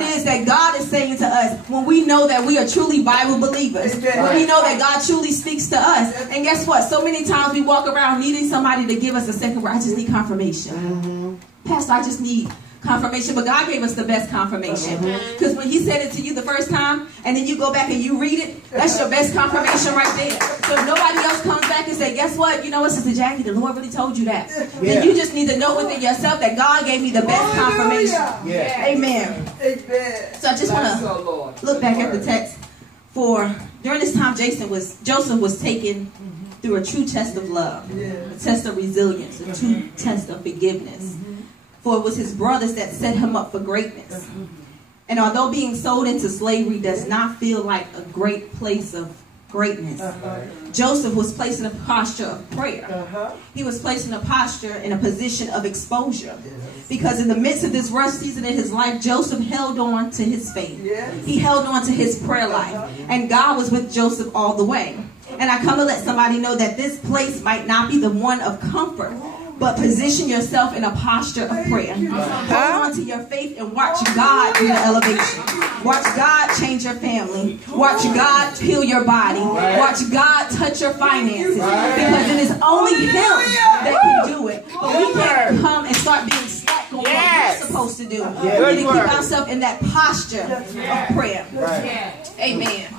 it is that God is saying to us when we know that we are truly Bible believers. When we know that God truly speaks to us. And guess what? So many times we walk around needing somebody to give us a second word. I just need confirmation. Pastor, I just need confirmation. But God gave us the best confirmation. Because when he said it to you the first time, and then you go back and you read it, that's your best confirmation right there. So if nobody else comes back and say, guess what? You know what, Sister Jackie, the Lord really told you that. Then you just need to know within yourself that God gave me the best confirmation. Amen. So I just want to look back at the text. For during this time, Joseph was taken through a true test of love, a test of resilience, a true test of forgiveness. For it was his brothers that set him up for greatness. And although being sold into slavery does not feel like a great place of greatness, Joseph was placed in a posture of prayer. He was placed in a posture, in a position of exposure. Because in the midst of this rough season in his life, Joseph held on to his faith. He held on to his prayer life. And God was with Joseph all the way. And I come to let somebody know that this place might not be the one of comfort, but position yourself in a posture of prayer. Hold on to your faith and watch God do the elevation. Watch God change your family. Watch God heal your body. Watch God touch your finances. Because it is only Him that can do it. But we can't come and start being stuck on what we're supposed to do. We need to keep ourselves in that posture of prayer. Amen.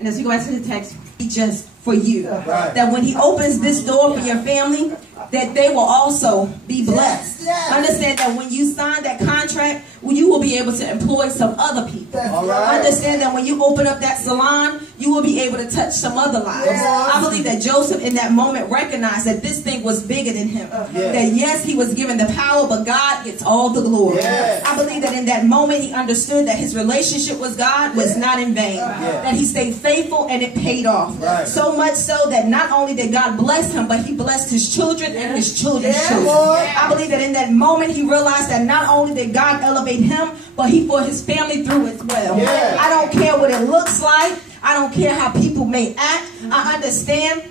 And as we go back to the text, he just for you. That when he opens this door for your family, that they will also be blessed. Understand that when you sign that contract, you will be able to employ some other people. Understand that when you open up that salon, you will be able to touch some other lives. I believe that Joseph in that moment recognized that this thing was bigger than him. That yes, he was given the power, but God gets all the glory. I believe that in that moment he understood that his relationship with God was not in vain. That he stayed faithful and it paid off. So much so that not only did God bless him, but he blessed his children and his children's children. I believe that in that moment he realized that not only did God elevate him, but he brought his family through as well. I don't care what it looks like. I don't care how people may act. I understand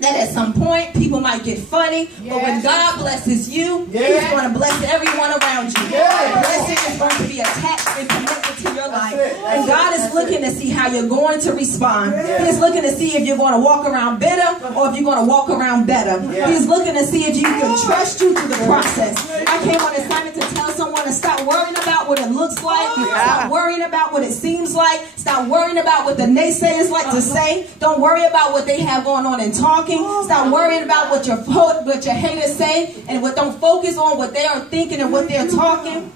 that at some point people might get funny, but when God blesses you, He's going to bless everyone around you. The blessing is going to be attached and connected to your life. And God is looking to see how you're going to respond. He's looking to see if you're going to walk around bitter or if you're going to walk around better. He's looking to see if you can trust you through the process. I came on assignment to tell someone to stop worrying about what it looks like. Stop worrying about what it seems like. Stop worrying about what the naysayers like to say. Don't worry about what they have going on and talking. Stop worrying about what your haters say, and don't focus on what they are thinking and what they're talking.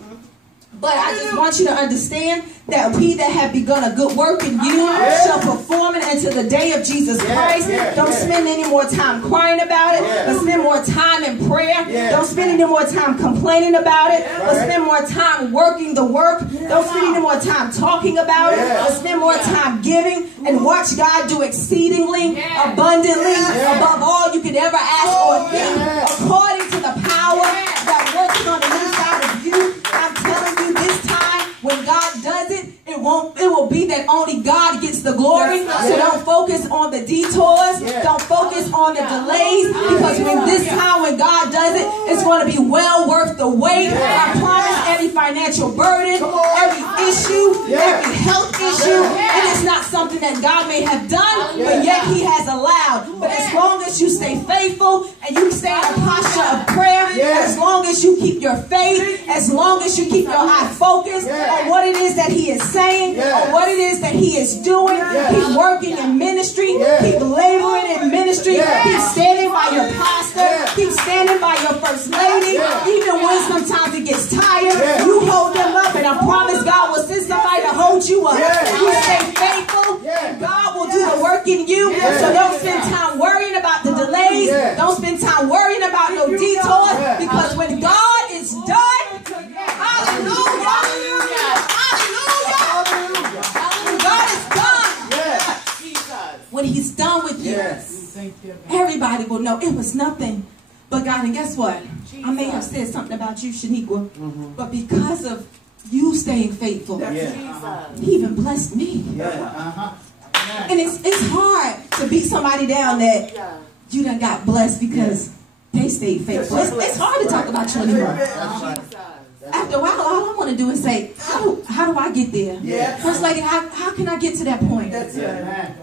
But I just want you to understand that he that have begun a good work in you shall perform it until the day of Jesus Christ. Don't spend any more time crying about it, but spend more time in prayer. Don't spend any more time complaining about it, but spend more time working the work. Don't spend any more time talking about it, but spend more time giving, and watch God do exceedingly, abundantly, above all you could ever ask or think, according to the power that works on the inside of you. I'm telling you, this time when God does it, it will be that only God gets the glory. So don't focus on the detours. Don't focus on the delays, because this time when God does it, it's going to be well worth the wait. I promise every financial burden, every issue, every health issue, it is not something that God may have done, but yet He has allowed. But as long as you stay faithful and you stay in a posture of prayer, as long as you keep your faith, as long as you keep your eye focused on what it is that He is saying, on what it is that He is doing, keep working in ministry, keep laboring in ministry, keep standing by your pastor, keep standing by your first lady, even when sometimes it gets tired, you hold them up, and I promise God will send somebody to hold you up. You stay faithful, and God will do the work in you. So don't spend time worrying about the delays. Don't spend time worrying about no detours, because when God is done, hallelujah, when God is done, when He's done with you, everybody will know it was nothing but God. And guess what? I may have said something about you, Shaniqua, but because of you staying faithful, He even blessed me. And it's hard to beat somebody down that you done got blessed because they stayed faithful. It's hard to talk about you anymore. After a while, all I want want to do is say, how do I get there? Yeah. First Lady, how can I get to that point? That's it.